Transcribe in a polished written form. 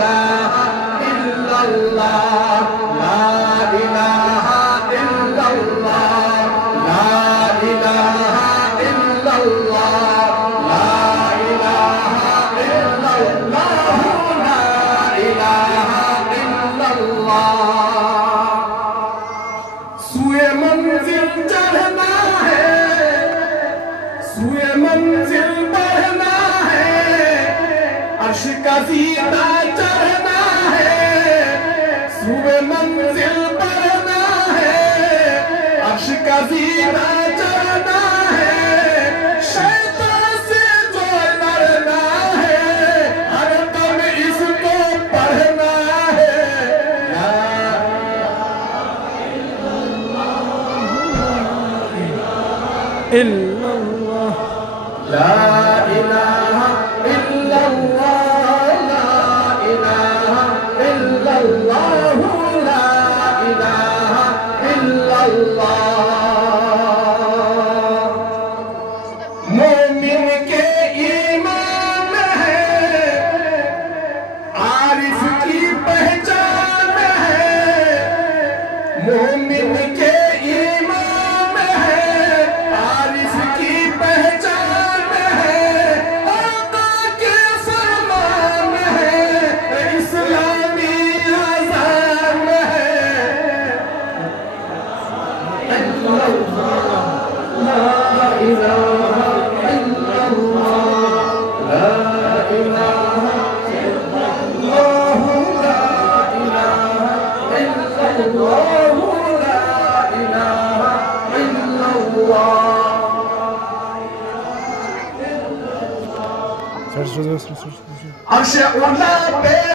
ইলাহা ইল্লাল্লাহ লা ইলাহা ইল্লাল্লাহ লা ইলাহা ইল্লাল্লাহ লা ইলাহা ইল্লাল্লাহ লা ইলাহা ইল্লাল্লাহ সুয়ে মঞ্জিল চढ़ना है সুয়ে মঞ্জিল बढ़ना है अर्श का ज़ीना चढ़ना है सुए मंजिल बढ़ना है अर्श का ज़ीना चढ़ना है शैतान से जो लड़ना है हर दम इसको पढ़ना है ला इलाहा इल्लल्लाह ला इलाहा इल्लल्लाह ला इलाहा इल्लल्लाह मोमिन के ईमान है आरिफ की पहचान है मोमिन के ईमान है आरिफ की पहचान है आका के फरमान है इस्लामी अज़ान है ला इलाहा इल्लल्लाह ला इलाहा इल्लल्लाह ला इलाहा इल्लल्लाह ला इलाहा इल्लल्लाह عرش اولا پہ